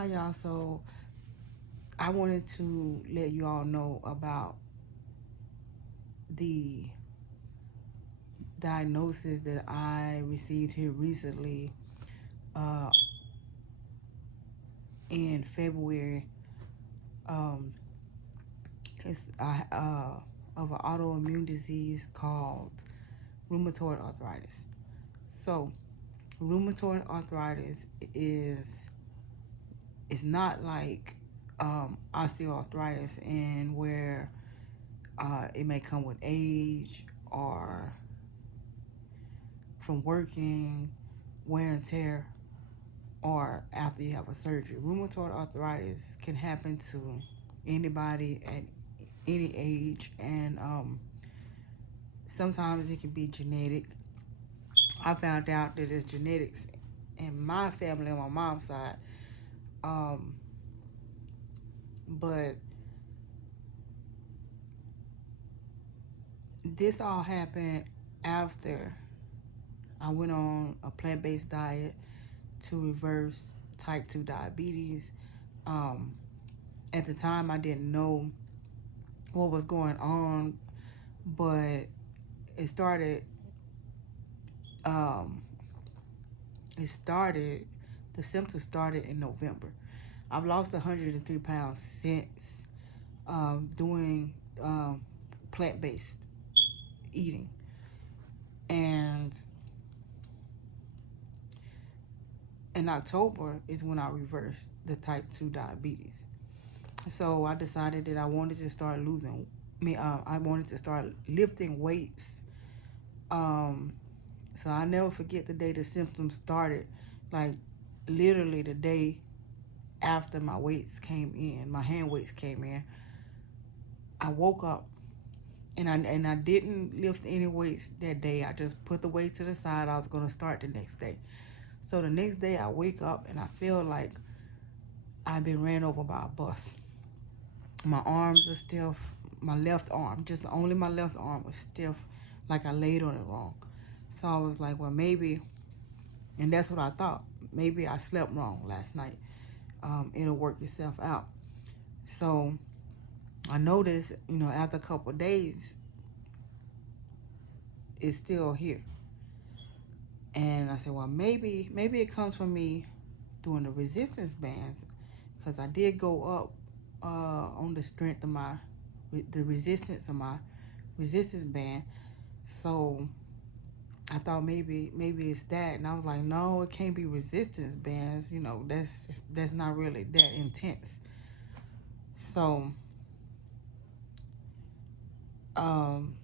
Hi y'all. So I wanted to let you all know about the diagnosis that I received here recently uh, in February. Um, it's of an autoimmune disease called rheumatoid arthritis. So rheumatoid arthritis is not like osteoarthritis, and where it may come with age or from working, wear and tear, or after you have a surgery. Rheumatoid arthritis can happen to anybody at any age, and sometimes it can be genetic. I found out that it's genetics in my family on my mom's side, um, but this all happened after I went on a plant-based diet to reverse type 2 diabetes. Um, at the time, I didn't know what was going on, but it started. Um, it started. The symptoms started in November. I've lost 103 pounds since doing plant-based eating, and in October is when I reversed the type 2 diabetes. So I decided that I wanted to start losing me. I wanted to start lifting weights. Um, so I never forget the day the symptoms started. Like literally the day after my weights came in, my hand weights came in. I woke up and I didn't lift any weights that day. I just put the weights to the side. I was gonna start the next day. So the next day I wake up and I feel like I've been ran over by a bus. My arms are stiff. My left arm, just only my left arm was stiff, like I laid on it wrong. So I was like, well, maybe, and that's what I thought. Maybe I slept wrong last night. It'll work itself out. So I noticed, after a couple of days, it's still here. And I said, well, maybe it comes from me doing the resistance bands, because I did go up on the strength of the resistance of my resistance band. So I thought maybe it's that, and I was like, no, it can't be resistance bands. That's not really that intense. So um,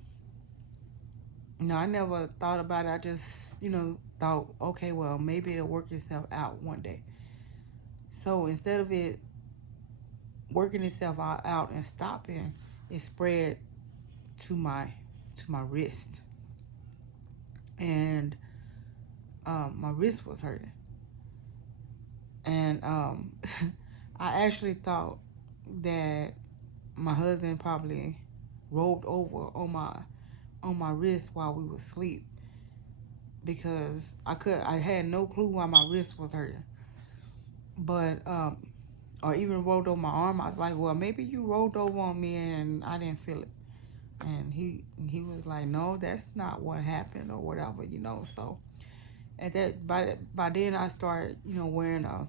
I never thought about it. I just thought, okay, well, maybe it'll work itself out one day. So instead of it working itself out and stopping, it spread to my wrist, and my wrist was hurting, and I actually thought that my husband probably rolled over on my wrist while we were asleep, because I had no clue why my wrist was hurting, but or even rolled over my arm. I was like, well, maybe you rolled over on me and I didn't feel it. And he was like, no, that's not what happened or whatever. So at that by then I started wearing a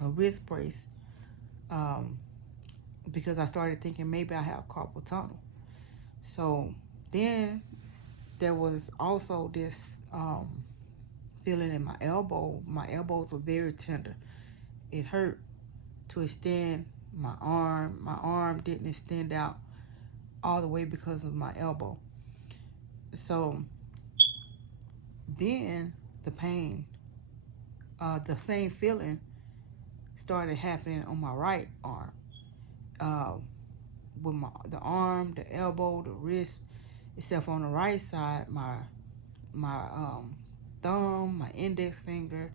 wrist brace, um, because I started thinking maybe I have carpal tunnel. So then there was also this feeling in my elbow. My elbows were very tender. It hurt to extend my arm. My arm didn't extend out all the way because of my elbow. So then the pain, the same feeling started happening on my right arm. Uh, with the arm, the elbow, the wrist, except on the right side, my thumb, my index finger,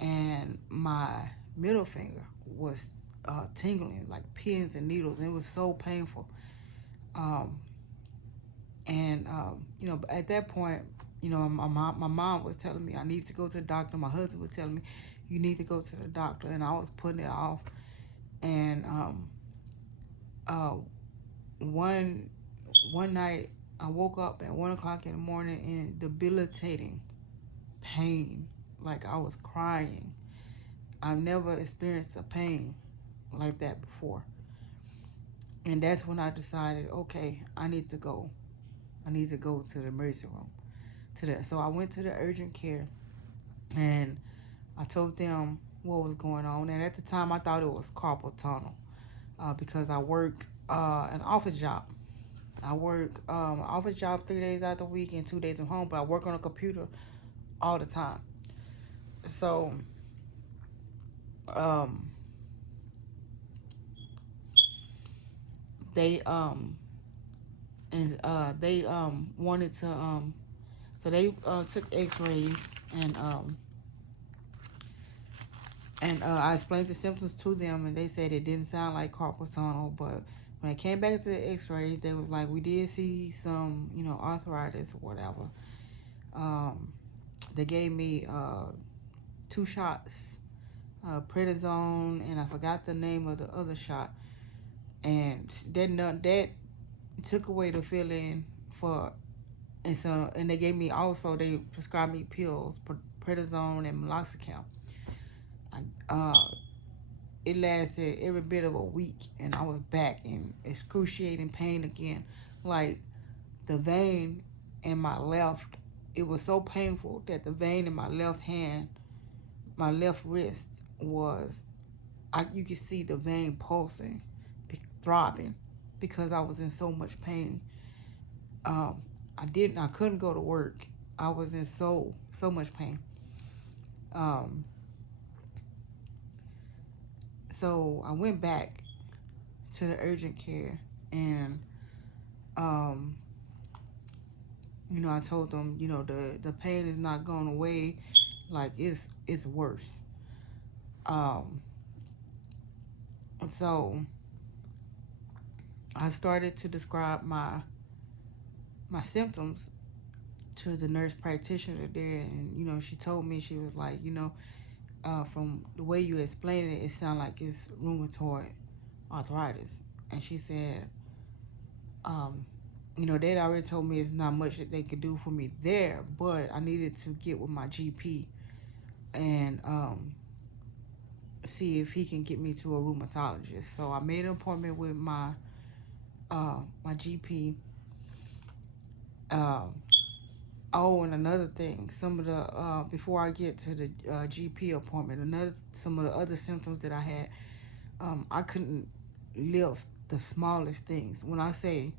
and my middle finger was tingling like pins and needles. And it was so painful. Um, and at that point, My mom was telling me I need to go to the doctor. My husband was telling me you need to go to the doctor, and I was putting it off. And uh, one one night I woke up at 1 o'clock in the morning in debilitating pain, like I was crying. I've never experienced a pain like that before. And that's when I decided, okay, I need to go. I need to go to the emergency room. So I went to the urgent care, and I told them what was going on. And at the time, I thought it was carpal tunnel because I work an office job. I work office job 3 days out the week and 2 days from home, but I work on a computer all the time. So um, they wanted to so they took X-rays, and I explained the symptoms to them, and they said it didn't sound like carpal tunnel. But when I came back to the X-rays, they was like, we did see some, arthritis or whatever. They gave me 2 shots, prednisone, and I forgot the name of the other shot. And that took away the feeling for, and they gave me also, they prescribed me pills, prednisone and meloxicam. Uh, it lasted every bit of a week, and I was back in excruciating pain again. Like the vein in my left, it was so painful that the vein in my left hand, my left wrist you could see the vein pulsing, throbbing, because I was in so much pain. I couldn't go to work. I was in so much pain. Um, so I went back to the urgent care, and I told them, the pain is not going away, like it's worse. Um, so I started to describe my symptoms to the nurse practitioner there, and she told me, she was like, from the way you explained it, it sounded like it's rheumatoid arthritis. And she said, they'd already told me it's not much that they could do for me there, but I needed to get with my GP and see if he can get me to a rheumatologist. So I made an appointment with my GP. Oh, and another thing, some of the before I get to the GP appointment, some of the other symptoms that I had, I couldn't lift the smallest things. When I say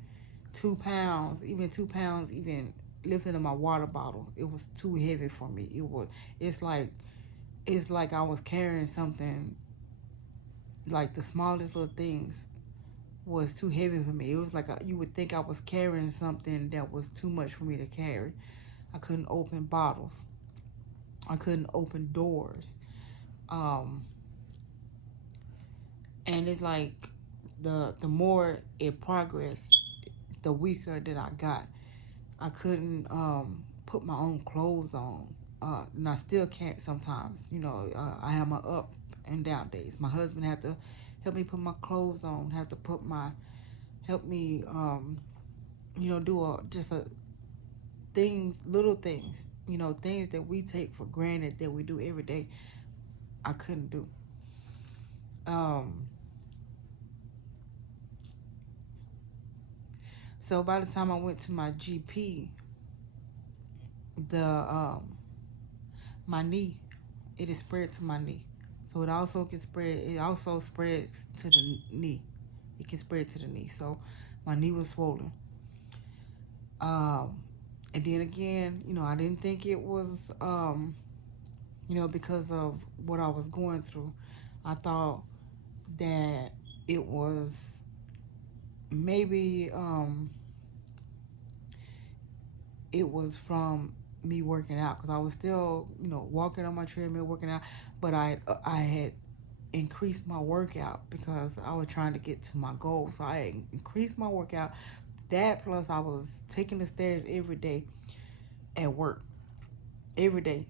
2 pounds, even 2 pounds, even lifting my water bottle, it was too heavy for me. It's like I was carrying something, like the smallest little things was too heavy for me. It was like you would think I was carrying something that was too much for me to carry. I couldn't open bottles. I couldn't open doors. And it's like the more it progressed, the weaker that I got. I couldn't put my own clothes on. And I still can't sometimes. I have my up and down days. My husband had to help me put my clothes on, help me, do little things, things that we take for granted that we do every day. I couldn't do. So by the time I went to my GP, my knee, it is spread to my knee. So it also spreads to the knee. It can spread to the knee. So my knee was swollen. And then again, I didn't think it was, because of what I was going through. I thought that it was maybe, it was from me working out, because I was still, walking on my treadmill, working out, but I had increased my workout because I was trying to get to my goal. So I increased my workout. That plus I was taking the stairs every day. at work every day,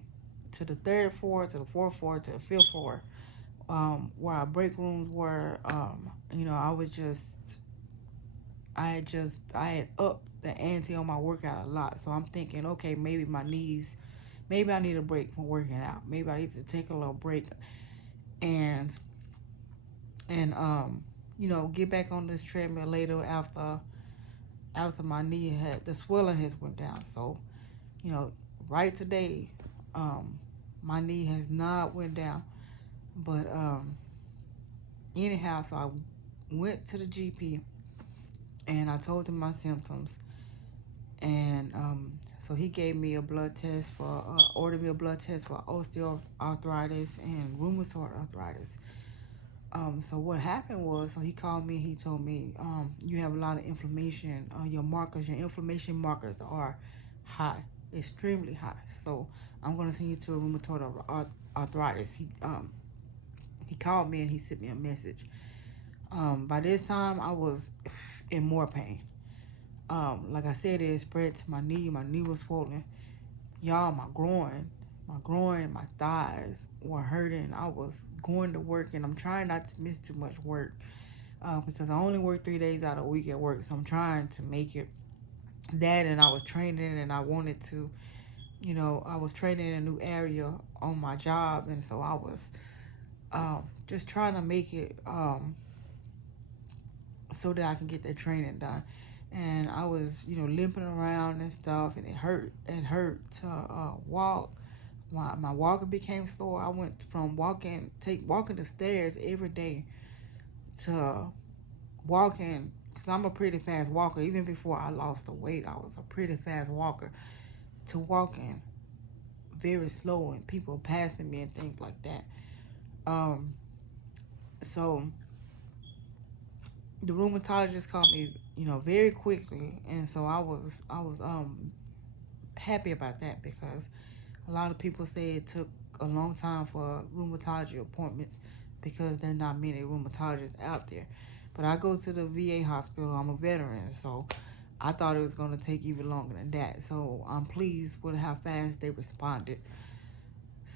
to the third floor, to the fourth floor, to the fifth floor, where our break rooms were. I had upped the ante on my workout a lot. So I'm thinking, okay, maybe my knees, maybe I need a break from working out. Maybe I need to take a little break and get back on this treadmill later after my knee had the swelling has went down. So, right today, my knee has not went down. But anyhow, so I went to the GP and I told him my symptoms, and so he gave me a blood test ordered me a blood test for osteoarthritis and rheumatoid arthritis. So what happened was, so he called me. He told me, you have a lot of inflammation. Your inflammation markers are high, extremely high. So I'm gonna send you to a rheumatoid arthritis. He called me and he sent me a message. By this time, I was in more pain. Like I said, it spread to my knee. My knee was swollen. Y'all, my groin and my thighs were hurting. I was going to work, and I'm trying not to miss too much work because I only work 3 days out of the week at work. So I'm trying to make it that, and I was training, and I wanted to, I was training in a new area on my job, and so I was just trying to make it so that I can get that training done. And I was, limping around and stuff, and it hurt. It hurt to walk. My walking became slower. I went from walking the stairs every day to walking, because I'm a pretty fast walker. Even before I lost the weight, I was a pretty fast walker, to walking very slow and people passing me and things like that. So the rheumatologist called me, very quickly, and so I was happy about that, because a lot of people say it took a long time for rheumatology appointments because there are not many rheumatologists out there. But I go to the VA hospital. I'm a veteran, so I thought it was going to take even longer than that. So I'm pleased with how fast they responded.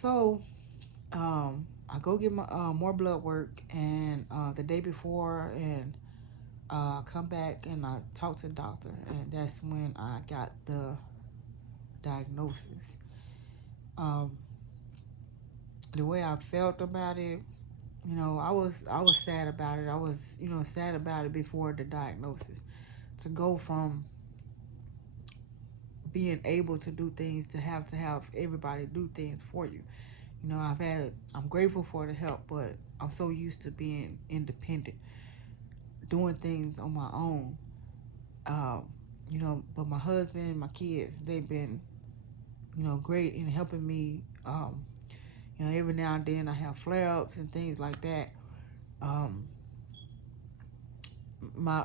So I go get my more blood work, and the day before, and come back and I talk to the doctor, and that's when I got the diagnosis. The way I felt about it, I was sad about it. I was, sad about it before the diagnosis. To go from being able to do things to have everybody do things for you. I'm grateful for the help, but I'm so used to being independent, doing things on my own. But my husband, my kids, they've been, great in helping me. Every now and then I have flare-ups and things like that. My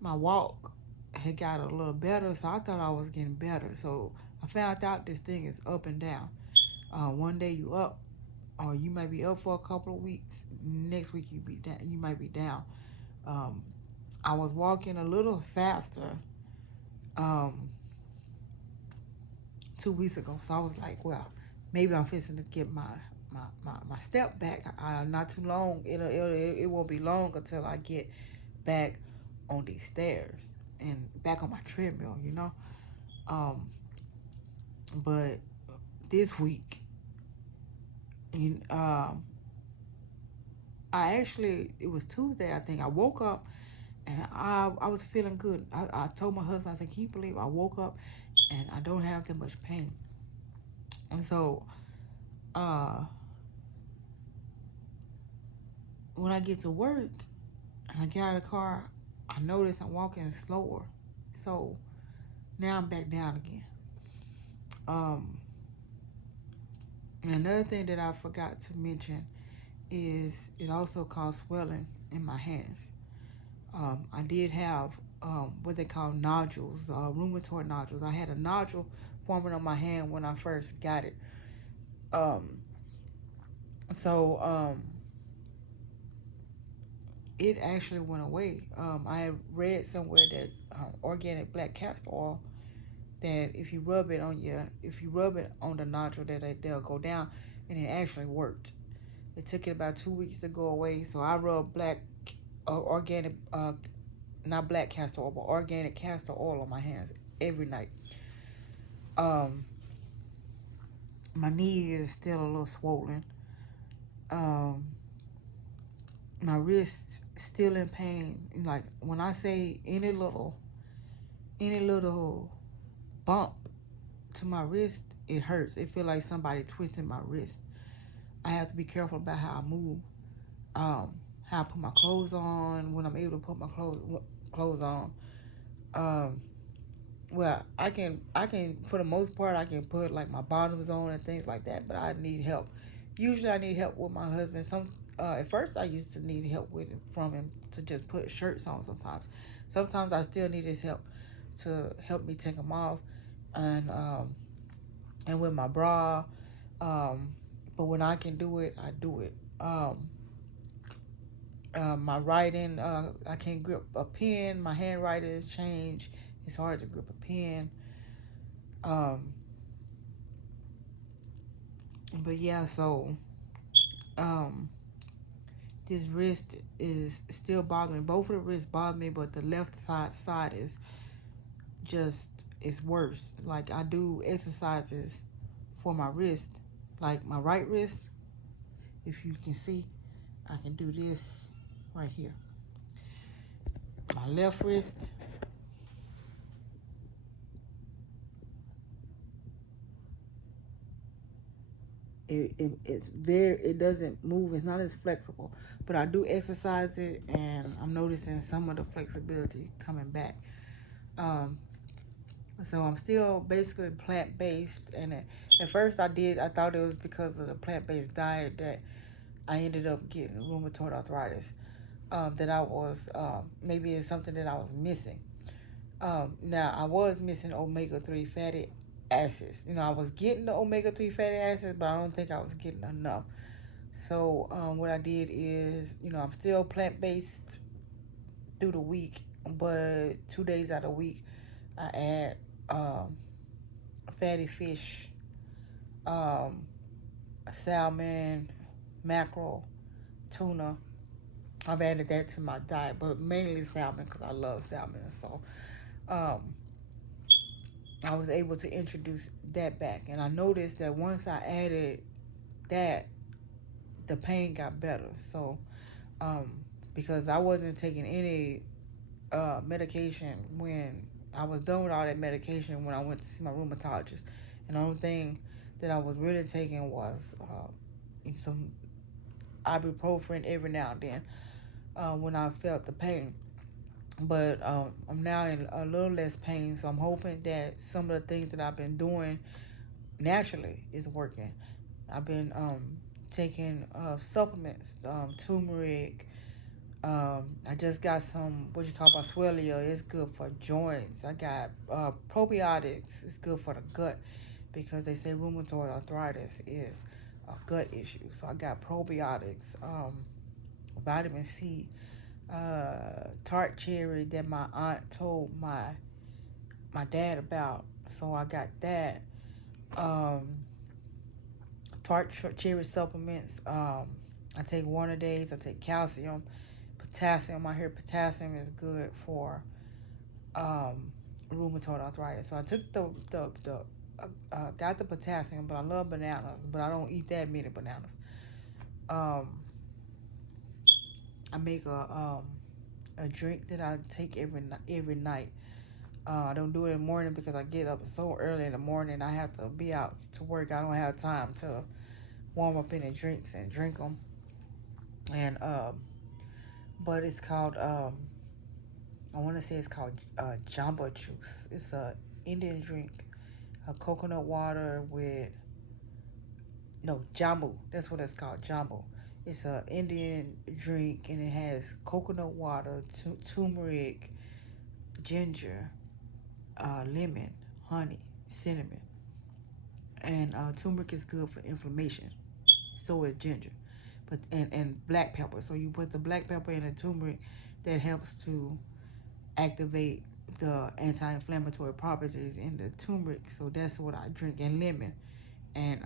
my walk had got a little better, so I thought I was getting better. So I found out this thing is up and down. One day you up, or you might be up for a couple of weeks. Next week you be down. You might be down. I was walking a little faster 2 weeks ago, so I was like, well, maybe I'm fixing to get my step back. Not too long. It won't be long until I get back on these stairs and back on my treadmill. But this week, it was Tuesday, I think. I woke up and I was feeling good. I told my husband, I said, can you believe I woke up and I don't have that much pain? And so when I get to work and I get out of the car, I notice I'm walking slower. So now I'm back down again. And another thing that I forgot to mention is it also caused swelling in my hands. I did have what they call nodules, rheumatoid nodules. I had a nodule forming on my hand when I first got it. It actually went away. I had read somewhere that organic black castor oil that if you rub it on the nodule, that they'll go down, and it actually worked. It took it about 2 weeks to go away. So I rub black, organic, not black castor oil, but organic castor oil on my hands every night. Um, my knee is still a little swollen. Um, my wrist still in pain. Like when I say any little bump to my wrist, it hurts. It feels like somebody twisting my wrist. I have to be careful about how I move, how I put my clothes on, when I'm able to put my clothes on. Um, well, I can for the most part I can put like my bottoms on and things like that, but I need help. Usually I need help with my husband. At first I used to need help from him to just put shirts on sometimes. Sometimes I still need his help to help me take them off, and and with my bra. Um, but when I can do it, I do it. My writing, I can't grip a pen. My handwriting has changed. It's hard to grip a pen. Um, but yeah, so um, this wrist is still bothering me. Both of the wrists bother me, but the left side is just it's worse. Like I do exercises for my wrist, like my right wrist. If you can see, I can do this right here. My left wrist, it's there. It doesn't move. It's not as flexible, but I do exercise it, and I'm noticing some of the flexibility coming back. Um, so I'm still basically plant based, and at first I thought it was because of the plant based diet that I ended up getting rheumatoid arthritis. That I was maybe it's something that I was missing. Now I was missing omega-3 fatty acids. I was getting the omega-3 fatty acids, but I don't think I was getting enough. So what I did is, I'm still plant based through the week, but 2 days out of the week I add um, fatty fish, um, salmon, mackerel, tuna. I've added that to my diet, but mainly salmon because I love salmon. So um, I was able to introduce that back, and I noticed that once I added that, the pain got better. So um, because I wasn't taking any medication when I was done with all that medication when I went to see my rheumatologist, and the only thing that I was really taking was some ibuprofen every now and then when I felt the pain. But I'm now in a little less pain, so I'm hoping that some of the things that I've been doing naturally is working. I've been taking supplements, turmeric. I just got some what you call boswellia. It's good for joints. I got probiotics. It's good for the gut because they say rheumatoid arthritis is a gut issue. So I got probiotics, vitamin C, tart cherry that my aunt told my dad about. So I got that. Um, tart cherry supplements. I take one a days. I take calcium, potassium. I hear potassium is good for rheumatoid arthritis. So I took got the potassium, but I love bananas, but I don't eat that many bananas. Um, I make a drink that I take every night. I don't do it in the morning because I get up so early in the morning. I have to be out to work. I don't have time to warm up any drinks and drink them. And but it's called I want to say it's called Jamba Juice. It's a Indian drink, a coconut water with no jambu. That's what it's called, jambu. It's a Indian drink and it has coconut water, turmeric, ginger, lemon, honey, cinnamon, and turmeric is good for inflammation. So is ginger, but and black pepper. So you put the black pepper and the turmeric, that helps to activate the anti-inflammatory properties in the turmeric. So that's what I drink, and lemon, and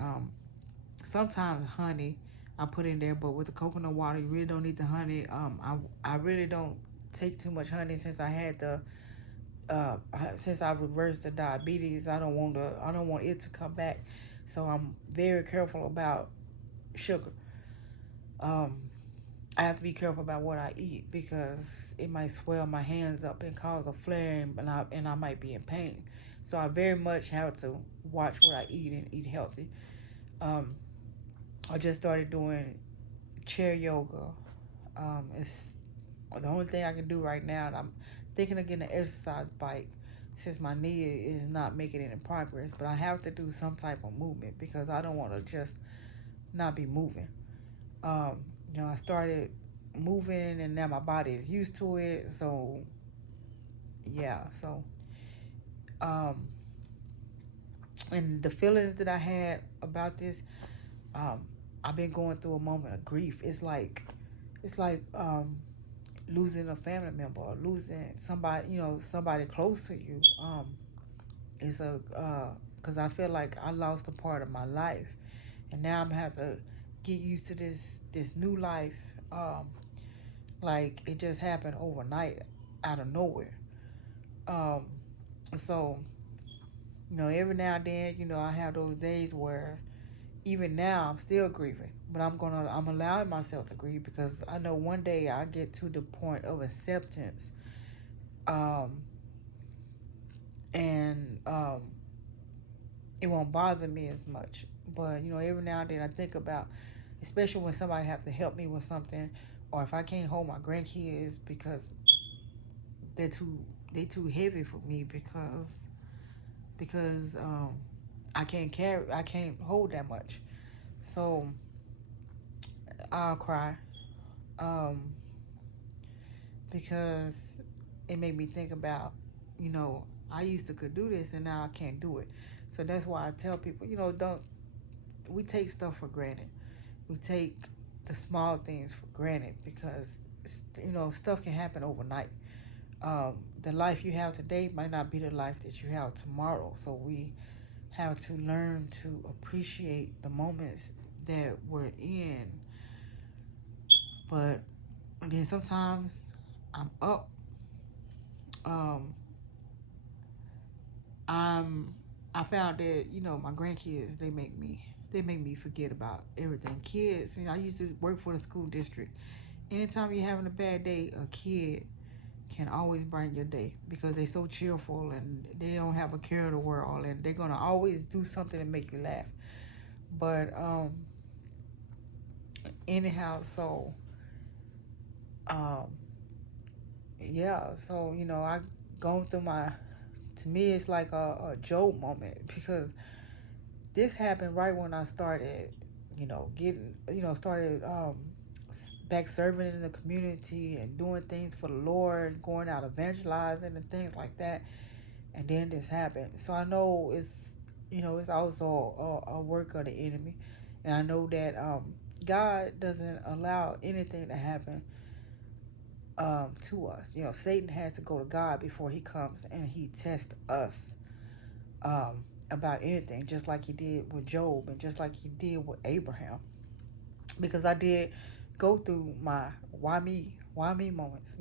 sometimes honey I put in there. But with the coconut water, you really don't need the honey. I really don't take too much honey since I had the since I reversed the diabetes. I don't want it to come back. So I'm very careful about sugar. Um, I have to be careful about what I eat because it might swell my hands up and cause a flare, and I might be in pain. So I very much have to watch what I eat and eat healthy. Um, I just started doing chair yoga. It's the only thing I can do right now, and I'm thinking of getting an exercise bike since my knee is not making any progress. But I have to do some type of movement because I don't want to just not be moving. Um, I started moving, and now my body is used to it. So yeah, um, and the feelings that I had about this, um, I've been going through a moment of grief. It's like losing a family member or losing somebody, somebody close to you. It's a because I feel like I lost a part of my life, and now I'm have to get used to this new life. Um, like it just happened overnight, out of nowhere. Um, so every now and then, I have those days where even now I'm still grieving, but I'm allowing myself to grieve because I know one day I get to the point of acceptance, um, and it won't bother me as much. But every now and then I think about, especially when somebody have to help me with something, or if I can't hold my grandkids because they're too they too heavy for me because I can't hold that much. So I'll cry, um, because it made me think about, I used to could do this and now I can't do it. So that's why I tell people, don't we take stuff for granted. We take the small things for granted because stuff can happen overnight. The life you have today might not be the life that you have tomorrow. So we have to learn to appreciate the moments that we're in. But then sometimes I'm up. Um, I'm. I found that my grandkids they make me forget about everything. Kids, I used to work for the school district. Anytime you're having a bad day, a kid can always brighten your day because they're so cheerful and they don't have a care in the world, and they're gonna always do something to make you laugh. But anyhow, so um, yeah, so I going through my. To me, it's like a Job moment because this happened right when I started, getting, started back serving in the community and doing things for the Lord, going out evangelizing and things like that. And then this happened. So I know it's also a work of the enemy. And I know that God doesn't allow anything to happen to us. Satan has to go to God before he comes and he tests us about anything, just like he did with Job and just like he did with Abraham. Because I did go through my why me moments.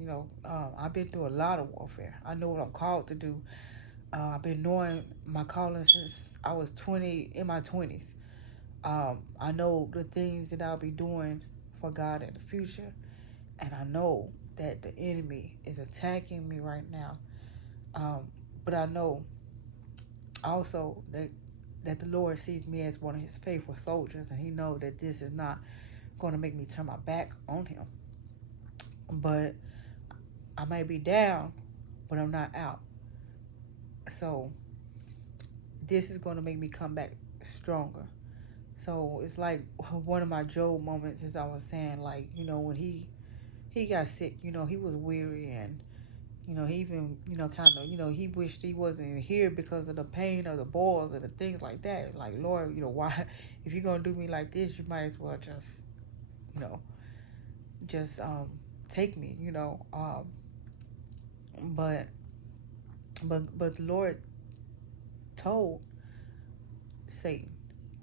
I've been through a lot of warfare. I know what I'm called to do. I've been knowing my calling since I was 20, in my 20s. I know the things that I'll be doing for God in the future, and I know that the enemy is attacking me right now. Um, but I know also that the Lord sees me as one of his faithful soldiers, and he knows that this is not going to make me turn my back on him. But I may be down, but I'm not out. So this is going to make me come back stronger. So it's like one of my Job moments, as I was saying, like, when he got sick, he was weary, and he even, kind of, he wished he wasn't here because of the pain of the boils and the things like that. Like, Lord, why, if you're going to do me like this, you might as well you know, just take me, but But the Lord told Satan,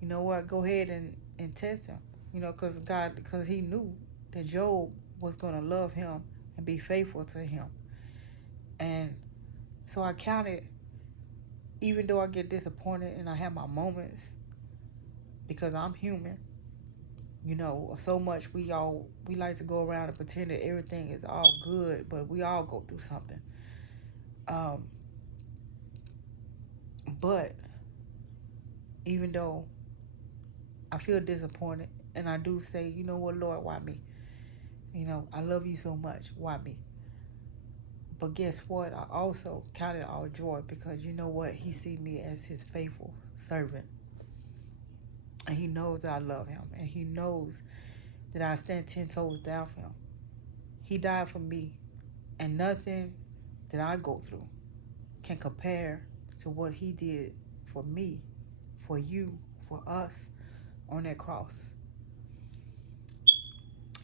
you know what, go ahead and test him. Because he knew that Job was going to love him and be faithful to him. And so I counted, even though I get disappointed and I have my moments, because I'm human, so much we like to go around and pretend that everything is all good, but we all go through something. But even though I feel disappointed and I do say, you know what, Lord, why me? I love you so much. Why me? But guess what? I also count it all joy, because you know what? He sees me as his faithful servant. And he knows that I love him. And he knows that I stand 10 toes down for him. He died for me. And nothing that I go through can compare to what he did for me, for you, for us on that cross.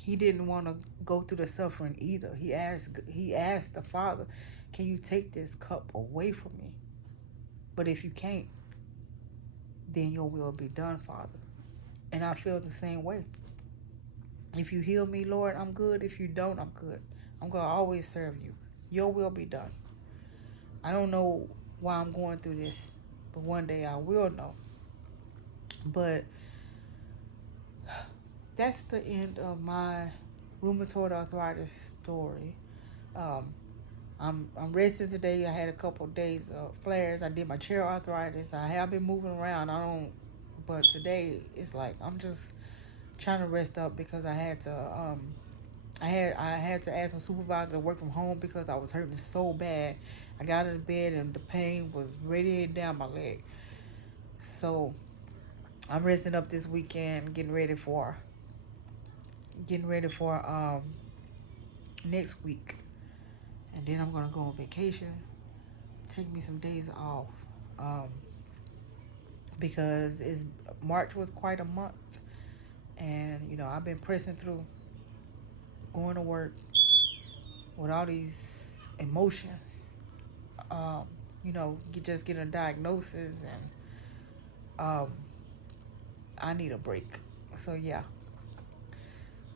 He didn't want to go through the suffering either. He asked the Father, can you take this cup away from me? But if you can't, then your will be done, Father. And I feel the same way. If you heal me, Lord, I'm good. If you don't, I'm good. I'm going to always serve you. Your will be done. I don't know why I'm going through this, but one day I will know. But that's the end of my rheumatoid arthritis story. I'm resting today. I had a couple of days of flares. I did my chair arthritis. I have been moving around. But today it's like I'm just trying to rest up, because I had to ask my supervisor to work from home because I was hurting so bad. I got out of bed and the pain was radiating down my leg. So I'm resting up this weekend, getting ready for next week. And then I'm gonna go on vacation, take me some days off, because March was quite a month, and I've been pressing through, going to work with all these emotions. Just getting a diagnosis, and I need a break. So yeah,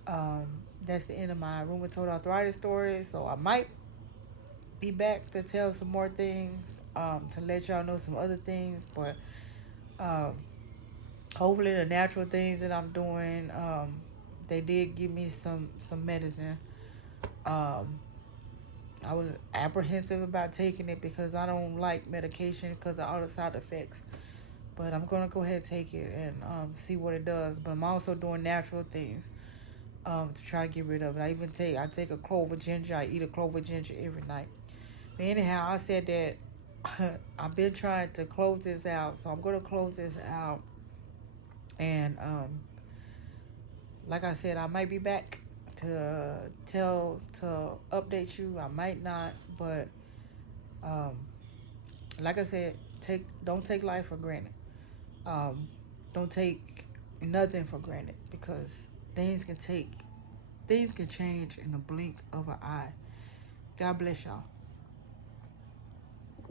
that's the end of my rheumatoid arthritis story. So I might be back to tell some more things, to let y'all know some other things, but hopefully the natural things that I'm doing, they did give me some medicine. I was apprehensive about taking it because I don't like medication because of all the side effects. But I'm going to go ahead and take it and see what it does. But I'm also doing natural things to try to get rid of it. I take a clove of ginger. I eat a clove of ginger every night. But anyhow, I said that I've been trying to close this out. So I'm going to close this out. And like I said, I might be back to update you. I might not. But like I said, don't take life for granted. Don't take nothing for granted, because things can change in the blink of an eye. God bless y'all.